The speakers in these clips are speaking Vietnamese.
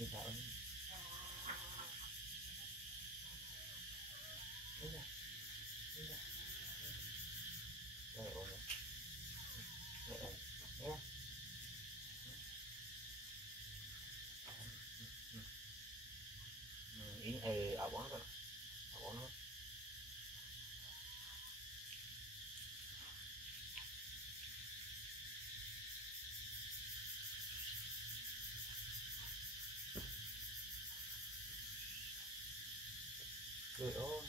Đi thở. Đúng rồi. Đúng rồi. Rồi ổn rồi. Rồi ổn. Nhé. Ý ở bóng rồi. Ở bóng rồi. Rồi ổn.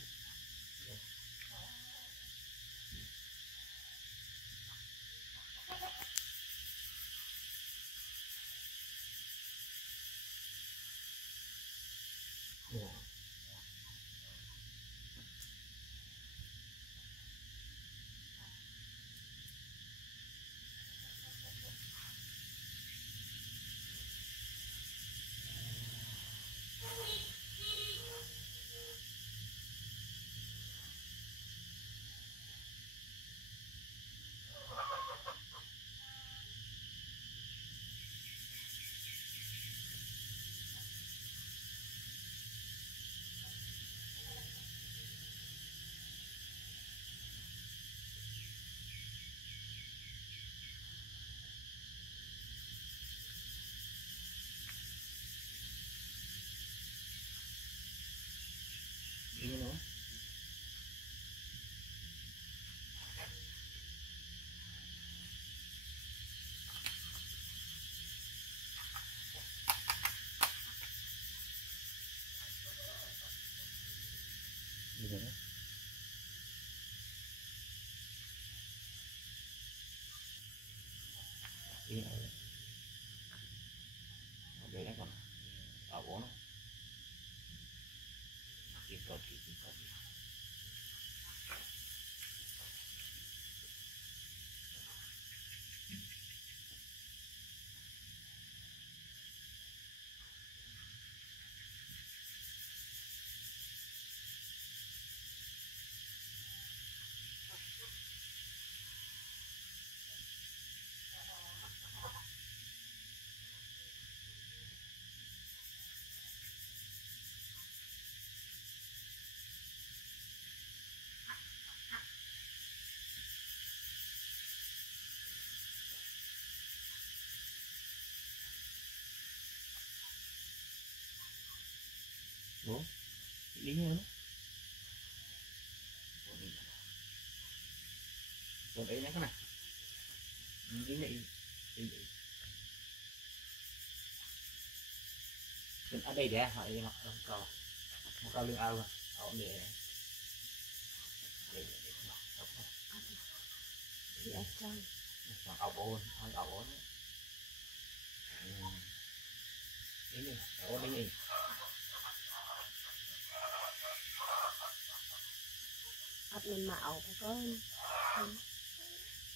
Yeah. Đi nữa. Đi nữa. Đi nữa. Để đấy còn ở bóng. Kịp cột. Bố. Đi nữa. Còn đấy nhá cái này. Đi này. Đi. Ở đây để hỏi đi mặc cầu. Một câu lưng ao rồi. Ổn để. Để mặc. Đi ở trong. Mặc áo bồn, áo bồn. Đi đi, áo đi. Ấp mình mạo con.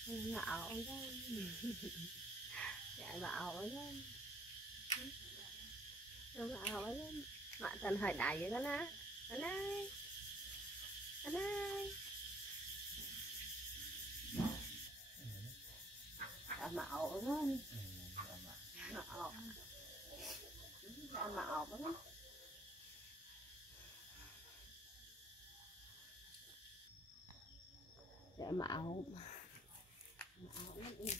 Mạo con. Chạy mạo con. Đâu mạo con. Mạo thành hơi đại vậy con á. Anh ơi. Anh ơi. Mạo con. Mạo. Mạo con. Chạy mạo. Mạo nó yên.